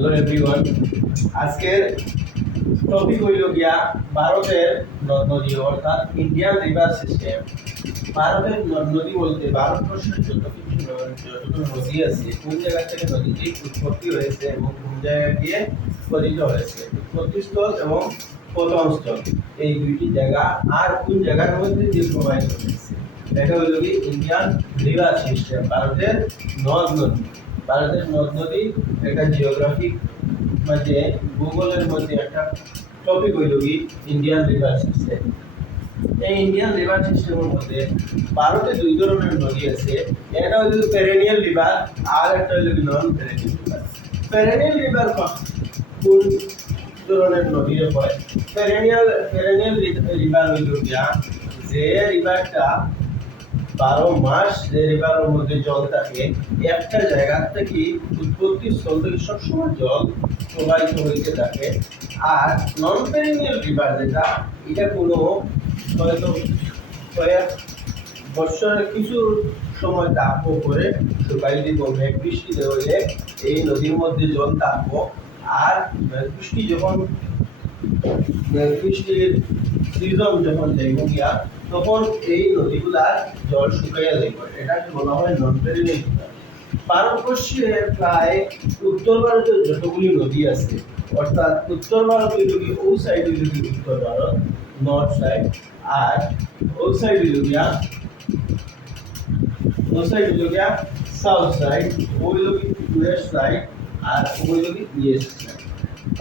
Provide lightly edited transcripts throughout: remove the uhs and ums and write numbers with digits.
Hello everyone, আজকের topic হইল গিয়া ভারতের নদ নদী অর্থাৎ ইন্ডিয়ান রিভার সিস্টেম। ভারতের নদ নদী বলতে ভারতবর্ষের যত নদী আছে কোন জায়গা থেকে নদীটি উৎপত্তি হয়েছে এবং কোন জায়গা গিয়ে পতিত হয়েছে, উৎপত্তিস্থল এবং পতনস্থল এই দুইটি জায়গা আর কোন জায়গার মধ্যে দিয়ে প্রবাহিত হয়েছে, এটা হইল কি ইন্ডিয়ান রিভার সিস্টেম। ভারতের নদ নদী একটা জিওগ্রাফিক মানে ভূগোলের মধ্যে একটা টপিক হইল কি ইন্ডিয়ান রিভার সিস্টেম। এই ইন্ডিয়ান রিভার সিস্টেমের মধ্যে ভারতে দুই ধরনের নদী আছে, একটা হইল পেরেনিয়াল রিভার আর একটা হইল কি নন পেরেনিয়াল রিভার। পেরেনিয়াল রিভার কোন ধরনের নদী হয়? পেরেনিয়াল রিভার হইল গিয়া যে রিভারটা 12 মাস যে রিভারের মধ্যে জল থাকে, একটা জায়গা থেকে উৎপত্তি স্থল থেকে সবসময় জল প্রবাহিত হইতে থাকে। আর নন পেরিনিয়াল রিভার যেটা, এটা কোনো হয়তো কয়েক বছরের কিছু সময় থাকবো করে শুকাই দিব, মেঘ বৃষ্টি হইলে এই নদীর মধ্যে জল থাকবো। আর বৃষ্টির সিজন যখন যাইব গিয়া তখন এই নদীগুলার জল শুকাইয়া যাইব, এটাকে বলা হয় নন পেরিনিয়াল রিভার। ভারতবর্ষে প্রায় উত্তর ভারতের যতগুলি নদী আছে, অর্থাৎ উত্তর ভারত হইল কি ও সাইড হইল কি উত্তর ভারত নর্থ সাইড, আর ও সাইড হইল গিয়া সাউথ সাইড, ও হইল কি ওয়েস্ট সাইড, আর ও হইল কি ইস্ট সাইড।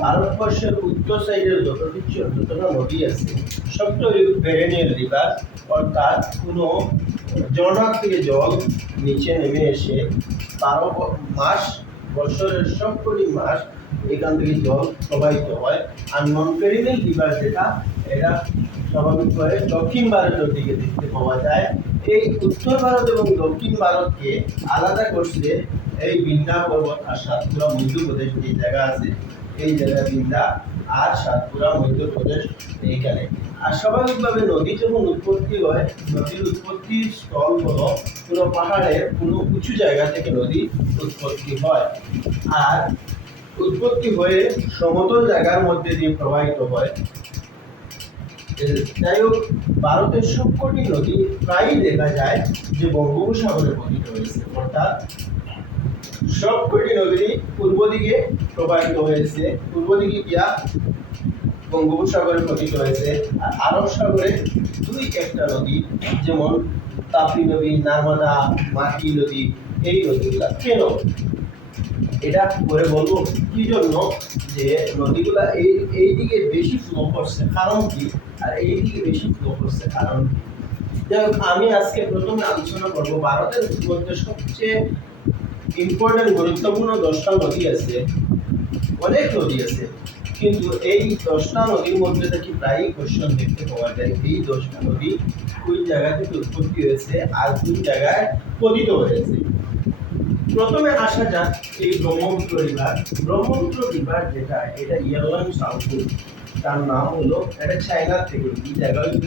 ভারতবর্ষের উত্তর সাইডের যতটা নদী আছে সবটা হইল পেরেনিয়াল রিভার, অর্থাৎ কোনো ঝর্ণা থেকে জল নিচে নেমে এসে 12 মাস বছরের সবকটি মাস এখান থেকে জল প্রবাহিত হয়। আর নন পেরিনিয়াল রিভার যেটা, এটা স্বাভাবিকভাবে দক্ষিণ ভারতের দিকে দেখতে পাওয়া যায়। এই উত্তর ভারত এবং দক্ষিণ ভারতকে আলাদা করছে এই বিন্ধ্যা পর্বত আর সাতপুরা মধ্যপ্রদেশ যে জায়গা আছে, এই জায়গা বিন্ধ্যা আর সাতপুরা মধ্যপ্রদেশ এইখানে। আর স্বাভাবিকভাবে নদী যখন উৎপত্তি হয়, নদীর উৎপত্তি স্থল হলো কোনো পাহাড়ের কোনো উঁচু জায়গা থেকে নদী উৎপত্তি হয়, আর উৎপত্তি হয়ে সমতল জায়গার মধ্যে দিয়ে প্রবাহিত হয়। যাই হোক, ভারতের সবকটি নদী প্রায়ই দেখা যায় যে বঙ্গোপসাগরে পতিত হয়েছে, অর্থাৎ সবকটি নদী পূর্ব দিকে প্রবাহিত হয়েছে, পূর্ব দিকে গিয়া বঙ্গোপসাগরে পতিত হয়েছে। আর আরব সাগরে দুই একটা নদী, যেমন তাপি নদী, নর্মদা, মাটি নদী, এই নদীগুলা কেন এটা করে বলবো কি জন্য, যে নদীগুলা এই দিকে বেশি ফ্লো করছে কারণ কি, আর এই দিকে বেশি ফ্লো করছে কারণ কি। যাই হোক, আমি আজকে প্রথমে আলোচনা করবো ভারতের মধ্যে সবচেয়ে ইম্পর্টেন্ট গুরুত্বপূর্ণ 10টা নদী আছে, অনেক নদী আছে, কিন্তু এই 10টা নদীর মধ্যে থেকে প্রায় কোশ্চেন দেখতে পাওয়া যায় এই 10টা নদী কোন জায়গা থেকে উৎপত্তি হয়েছে আর কোন জায়গায় পতিত হয়েছে। প্রথমে আসা যাক এই ব্রহ্মপুত্র রিভার। ব্রহ্মপুত্র রিভার যেটা, এটা ইয়ারলাং সাউথ, তার নাম হলো, এটা চায়না থেকে, এই জায়গা হলো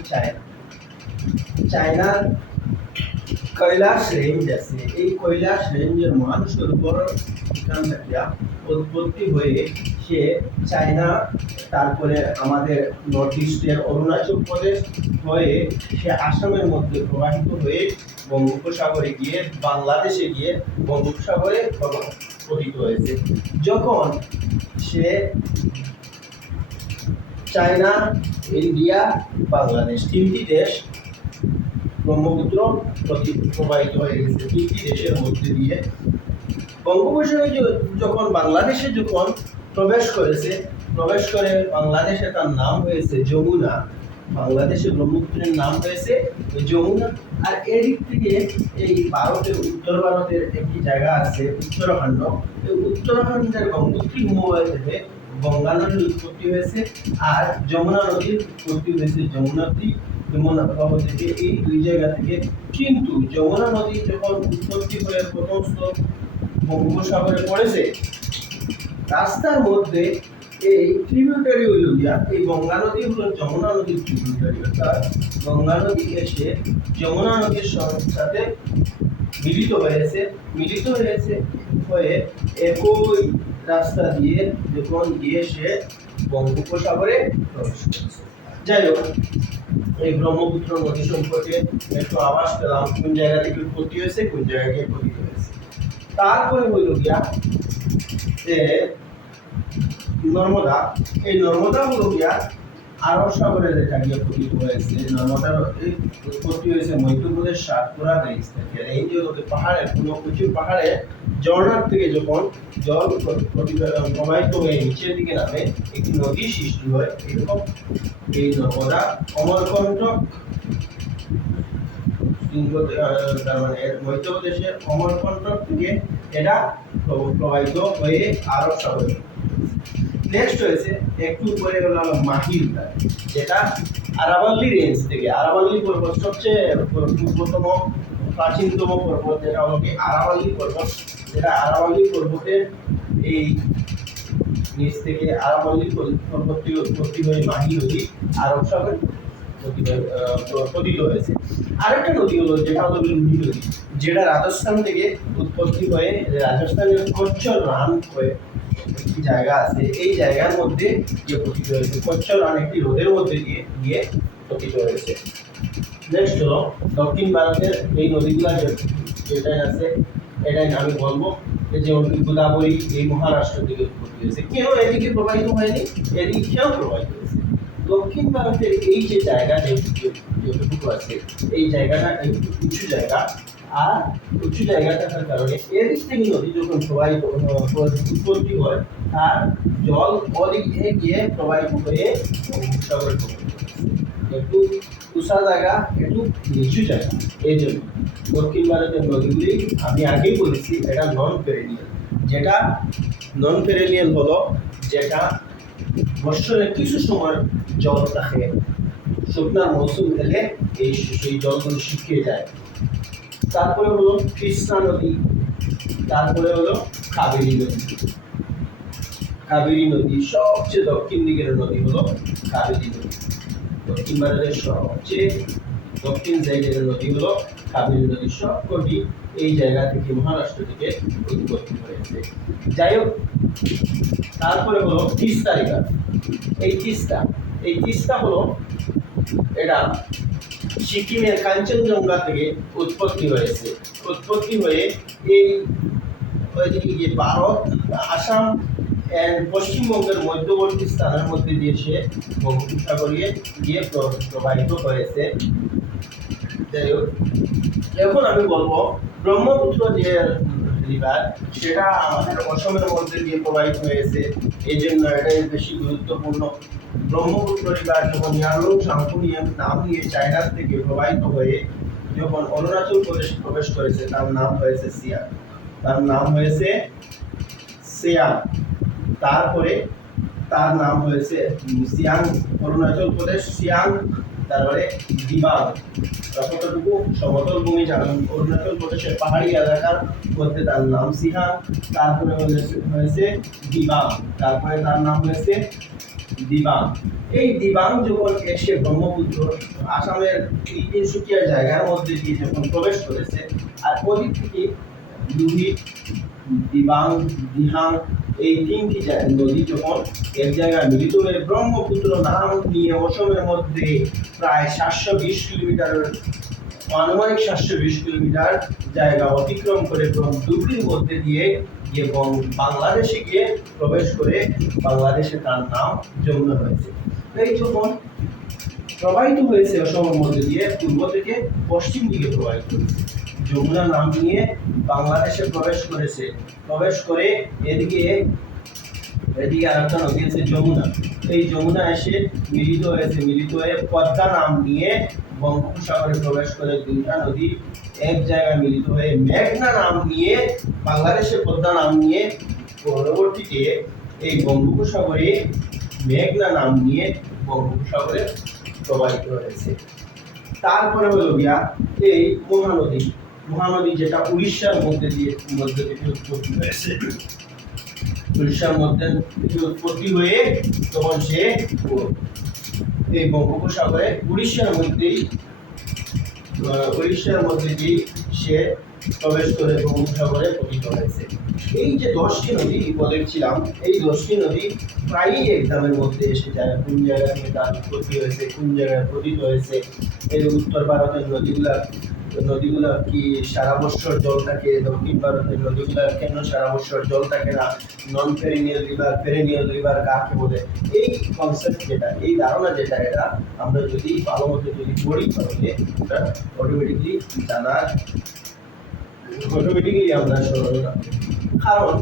চায়নার কৈলাস রেঞ্জ আছে, এই কৈলাস রেঞ্জের মানসরোবর এখান থেকে উৎপত্তি হয়ে সে চায়না, তারপরে আমাদের নর্থ ইস্টের অরুণাচল প্রদেশ হয়ে সে আসামের মধ্যে প্রবাহিত হয়ে বঙ্গোপসাগরে গিয়ে বাংলাদেশে গিয়ে বঙ্গোপসাগরে পতিত হয়েছে। যখন সে চায়না, ইন্ডিয়া, বাংলাদেশ তিনটি দেশ ব্রহ্মপুত্র প্রবাহিত হয়ে গেছে, তিনটি দেশের মধ্যে দিয়ে বঙ্গোপসাগরে যখন বাংলাদেশে যখন প্রবেশ করে বাংলাদেশে তার নাম হয়েছে যমুনা, বাংলাদেশে ব্রহ্মপুত্রের নাম হয়েছে যমুনা। আর এদিক থেকে এই ভারতের উত্তর ভারতের একটি জায়গা আছে উত্তরাখণ্ড, এই উত্তরাখণ্ডের গঙ্গোত্রী হিমবাহ থেকে গঙ্গা নদীর উৎপত্তি হয়েছে, আর যমুনা নদীর উৎপত্তি হয়েছে যমুনা থেকে, এই দুই জায়গা থেকে। কিন্তু যমুনা নদী যখন উৎপত্তি হয়ে প্রথম স্তর বঙ্গোপসাগরে পড়েছে, রাস্তার মধ্যে এই ট্রিবিউটারি হইল গিয়া, এই গঙ্গা নদী হলো যমুনা নদীর ট্রিবিউটারি, অর্থাৎ গঙ্গা নদী এসে যমুনা নদীর সাথে মিলিত হয়ে একই রাস্তা দিয়ে যখন গিয়ে সে বঙ্গোপসাগরে প্রবেশ করেছে। যাই হোক, এই ব্রহ্মপুত্র নদী সম্পর্কে একটু আভাস পেলাম, কোন জায়গা থেকে উৎপত্তি হয়েছে, কোন জায়গা থেকে পতিত হয়েছে। তারপরে হইল গিয়া যে নর্মদা, এই নর্মদা হলো গিয়া আরব সাগরের রেখা গিয়ে পতিত হয়েছে। নর্মদার এই উৎপত্তি হয়েছে মধ্যপ্রদেশ সাতপুরা রেঞ্জ থেকে। রেঞ্জ হতে পাহাড়ে, কোনো উঁচু পাহাড়ে ঝর্ণার থেকে যখন জল প্রবাহিত হয়ে নিচের দিকে নামে একটি নদী সৃষ্টি হয়। এরকম এই নর্মদা অমরকণ্টক, তার মানে মধ্যপ্রদেশের অমরকণ্টক থেকে এটা প্রবাহিত হয়ে আরব সাগরে। নেক্সট হয়েছে একটু উপরে হলো মাহির, যেটা আরাবল্লী রেঞ্জ থেকে, আরাবল্লী পর্বত সবচেয়ে পূর্বতম প্রাচীনতম পর্বত, যেটা হলো কি আরাবল্লী পর্বত, যেটা আরাবল্লী পর্বতের এই নিচ থেকে আরাবল্লী পর্বত থেকে উৎপত্তি হয়ে মাহি নদী আরব সাগরে পতিত হয়েছে। আরেকটা নদী হলো যেটা হলো লুনি নদী, যেটা রাজস্থান থেকে উৎপত্তি হয়ে রাজস্থানের কচ্ছ রান হয়ে একটি জায়গা আছে, এই জায়গার মধ্যে গিয়ে পতিত হয়েছে। কচ্ছ রান একটি হ্রদের মধ্যে দিয়ে গিয়ে পতিত হয়েছে। নেক্সট হলো দক্ষিণ ভারতের এই নদীগুলা যেটাই আছে, এটাই আমি বলবো, যেমন গোদাবরী এই মহারাষ্ট্র থেকে উৎপত্তি হয়েছে। কেন এদিকে প্রবাহিত হয়নি, এদিকে কেন প্রবাহিত হয়েছে? দক্ষিণ ভারতের এই যে জায়গা যেটুকু আছে, এই জায়গাটা একটু উঁচু জায়গা, আর উঁচু জায়গা থাকার কারণে এদিক থেকে নদী যখন প্রবাহিত উৎপত্তি হয়, তার জল ওদিকে গিয়ে প্রবাহিত হয়ে সাগরে একটু উঁচা জায়গা, একটু নিচু জায়গা। এই জন্য দক্ষিণ ভারতের নদীগুলি আমি আগেই বলেছি এটা নন পেরেনিয়াল। যেটা নন পেরেনিয়াল হলো যেটা বৎসরে কিছু সময় জল থাকে, শুকনার মৌসুম এলে সেই জলগুলো শুকিয়ে যায়। তারপরে হলো কৃষ্ণা নদী, তারপরে হলো কাবেরী নদী। কাবেরী নদী সবচেয়ে দক্ষিণ দিকের নদী হলো কাবেরী নদী। দক্ষিণ ভারতের সবচেয়ে দক্ষিণ সাইডের নদী হলো কাবেরী নদী। সবকটি এই জায়গা থেকে মহারাষ্ট্র থেকে উৎপত্তি হয়েছে। যাই হোক, তারপরে হলো তিস্তা রিভার। এই তিস্তা হলো এটা সিকিমের কাঞ্চনজঙ্ঘা থেকে উৎপত্তি হয়েছে। উৎপত্তি হয়ে এই ওইদিকে ভারত, আসাম এন্ড পশ্চিমবঙ্গের মধ্যবর্তী স্থানের মধ্যে দিয়ে সে বঙ্গোপসাগরে গিয়ে প্রবাহিত হয়েছে। যাই হোক, এখন আমি বলবো ব্রহ্মপুত্র যে রিভার, সেটা আমাদের অসমের মধ্যে দিয়ে প্রবাহিত হয়েছে, এই জন্য এটাই বেশি গুরুত্বপূর্ণ। ব্রহ্মপুত্র রিভার যখন ইয়ারলুং সাংকুনিয়াম নাম নিয়ে চায়না থেকে প্রবাহিত হয়ে যখন অরুণাচল প্রদেশে প্রবেশ করেছে, তার নাম হয়েছে সিয়াং। তার নাম হয়েছে সিয়াং। তারপরে তার নাম হয়েছে সিয়াং, অরুণাচল প্রদেশ সিয়াং, তারপরে দিবাং। কতটুকু সমতল ভূমি জানেন, অরুণাচল প্রদেশের পাহাড়ি এলাকার মধ্যে তার নাম সিহাং। তারপরে হয়েছে দিবাং, তারপরে তার নাম হয়েছে দিবাং। এই দিবাং যখন এসে ব্রহ্মপুত্র আসামের তিনসুকিয়া জায়গার মধ্যে দিয়ে যখন প্রবেশ করেছে, আর ওদিক থেকে লুহিত, দিবাং, দিহাং এই তিনটি নদী যখন এক জায়গায় মিলিত হয়ে ব্রহ্মপুত্র নাম নিয়ে অসমের মধ্যে প্রায় 720 কিলোমিটার, আনুমানিক 720 কিলোমিটার জায়গা অতিক্রম করে ধুবড়ির মধ্যে দিয়ে গিয়ে বাংলাদেশে গিয়ে প্রবেশ করে বাংলাদেশে তার নাম যমুনা হয়েছে। এই যখন প্রবাহিত হয়েছে অসমের মধ্যে দিয়ে পূর্ব থেকে পশ্চিম দিকে প্রবাহিত হয়েছে, যমুনা নাম নিয়ে বাংলাদেশে প্রবেশ করেছে। প্রবেশ করে এদিকে আরেকটা নদী আছে যমুনা। এই যমুনা এসে মিলিত হয়েছে, মিলিত হয়ে পদ্মা নাম নিয়ে বঙ্গোপসাগরে প্রবেশ করে দুইটা নদী এক জায়গায় মিলিত হয়ে মেঘনা নাম নিয়ে বাংলাদেশে পদ্মা নাম নিয়ে পরবর্তীতে এই বঙ্গোপসাগরে মেঘনা নাম নিয়ে বঙ্গোপসাগরে প্রবাহিত হয়েছে। তারপরে হলো গিয়া এই মহানদী যেটা উড়িষ্যার মধ্যে থেকে উৎপত্তি হয়েছে। উড়িষ্যার মধ্যে থেকে উৎপত্তি হয়ে তখন সে এই বঙ্গোপসাগরে উড়িষ্যার মধ্যে দিয়ে সে প্রবেশ করে বঙ্গোপসাগরে পতিত হয়েছে। এই যে 10টি নদী বলেছিলাম, এই 10টি নদী প্রায়ই এক্সামের মধ্যে এসে যায়, কোন জায়গা থেকে তার উৎপত্তি হয়েছে, কোন জায়গায় পতিত হয়েছে। এই উত্তর ভারতের নদীগুলা কি সারা বছর জল থাকে, দক্ষিণ ভারতের নদীগুলা কেন সারা বছর জল থাকে না, নন পেরেনিয়াল রিভার কাকে বলে। এই কনসেপ্ট যেটা, এই ধারণা যেটা, এটা আমরা যদি ভালো মতো যদি পড়ি তাহলে এটা অটোমেটিক্যালি আমরা স্মরণ রাখবো। কারণ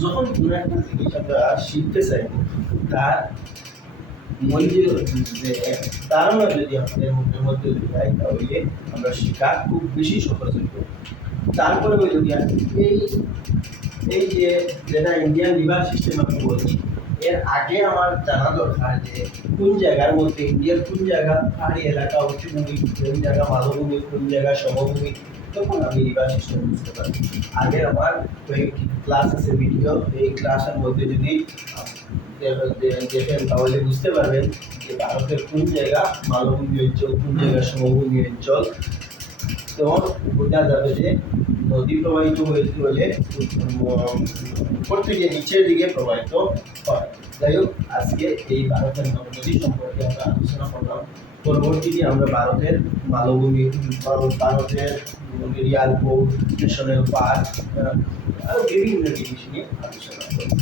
যখন কোনো একটা জিনিস আমরা শিখতে চাই, তার মূল্য যে ধারণা যদি আমাদের মনের মধ্যে যায়, তাহলে আমরা শেখা খুব বেশি সহজ হইব। তারপরে হইল গিয়া এই এই যে যেটা ইন্ডিয়ান রিভার সিস্টেম আমি বলছি, এর আগে আমার জানা দরকার যে কোন জায়গার মধ্যে ইন্ডিয়ার কোন জায়গা পাহাড়ি এলাকা, উচ্চভূমি, কোন জায়গা মালভূমি, কোন জায়গা সমভূমি, তখন আমি রিভার সিস্টেম বুঝতে পারি। আগে আমার কয়েকটি ক্লাস আছে, ভিডিও, এই ক্লাসের মধ্যে যদি দেখেন তাহলে বুঝতে পারবেন যে ভারতের কোন জায়গা মালভূমি অঞ্চল, কোন জায়গা সমভূমি অঞ্চল। তখন বোঝা যাবে যে নদী প্রবাহিত হয়েছে হলে উপর থেকে নিচের দিকে প্রবাহিত হয়। যাই হোক, আজকে এই ভারতের নদী সম্পর্কে আমরা আলোচনা করলাম। পরবর্তীতে আমরা ভারতের মালভূমি, ভারতের রিয়াল ন্যাশনাল পার্ক, আরো বিভিন্ন জিনিস নিয়ে আলোচনা করব।